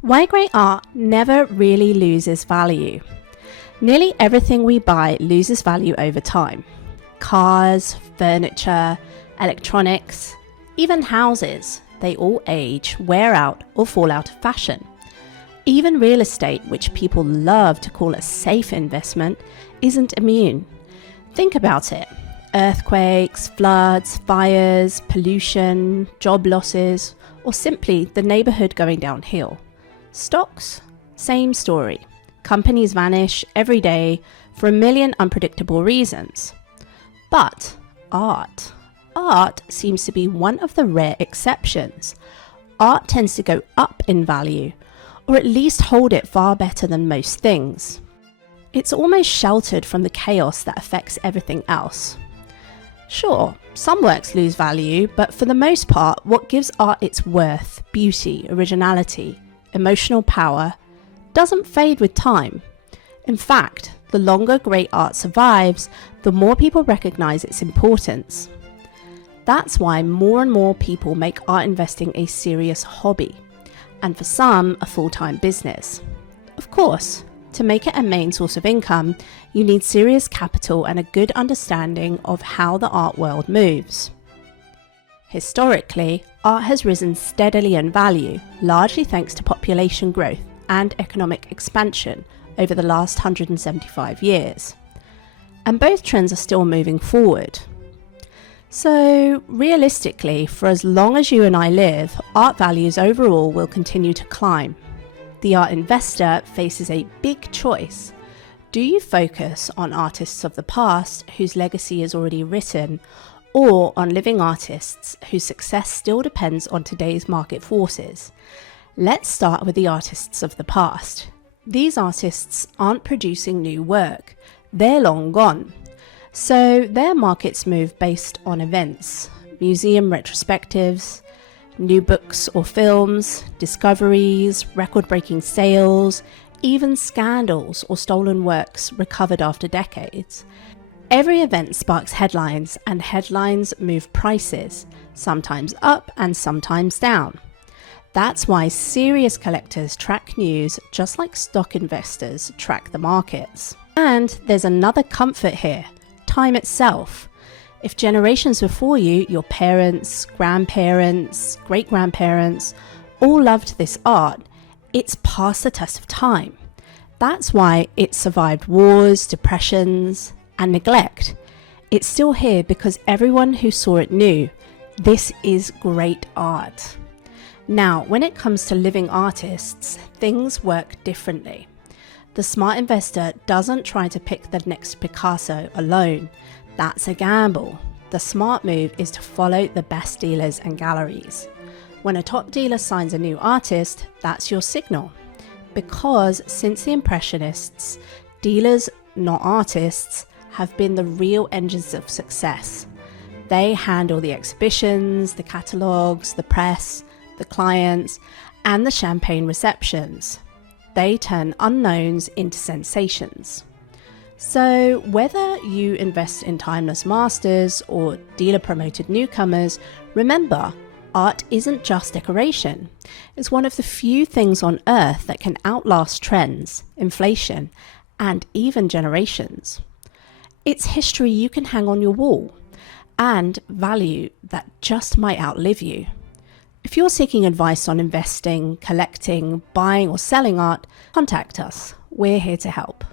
Why great art never really loses value. Nearly everything we buy loses value over time. Cars, furniture, electronics, even houses, they all age, wear out, or fall out of fashion. Even real estate, which people love to call a safe investment, isn't immune. Think about it. Earthquakes, floods, fires, pollution, job losses, or simply the neighborhood going downhill. Stocks, same story. Companies vanish every day for a million unpredictable reasons. But art seems to be one of the rare exceptions. Art tends to go up in value, or at least hold it far better than most things. It's almost sheltered from the chaos that affects everything else. Sure, some works lose value, but for the most part, what gives art its worth, beauty, originality, emotional power, doesn't fade with time. In fact, the longer great art survives, the more people recognize its importance. That's why more and more people make art investing a serious hobby, and for some, a full-time business. Of course, to make it a main source of income, you need serious capital and a good understanding of how the art world moves. Historically, art has risen steadily in value, largely thanks to population growth and economic expansion over the last 175 years. And both trends are still moving forward. So, realistically, for as long as you and I live, art values overall will continue to climb. The art investor faces a big choice. Do you focus on artists of the past whose legacy is already written, or on living artists whose success still depends on today's market forces? Let's start with the artists of the past. These artists aren't producing new work. They're long gone. So their markets move based on events, museum retrospectives, new books or films, discoveries, record-breaking sales, even scandals or stolen works recovered after decades. Every event sparks headlines, and headlines move prices, sometimes up and sometimes down. That's why serious collectors track news just like stock investors track the markets. And there's another comfort here: time itself. If generations before you, your parents, grandparents, great-grandparents, all loved this art, it's passed the test of time. That's why it survived wars, depressions, and neglect. It's still here because everyone who saw it knew this is great art. Now, when it comes to living artists, things work differently. The smart investor doesn't try to pick the next Picasso alone. That's a gamble. The smart move is to follow the best dealers and galleries. When a top dealer signs a new artist, that's your signal. Because since the Impressionists, dealers, not artists, have been the real engines of success. They handle the exhibitions, the catalogues, the press, the clients, and the champagne receptions. They turn unknowns into sensations. So whether you invest in timeless masters or dealer-promoted newcomers, remember, art isn't just decoration. It's one of the few things on earth that can outlast trends, inflation, and even generations. It's history you can hang on your wall, and value that just might outlive you. If you're seeking advice on investing, collecting, buying, or selling art, contact us. We're here to help.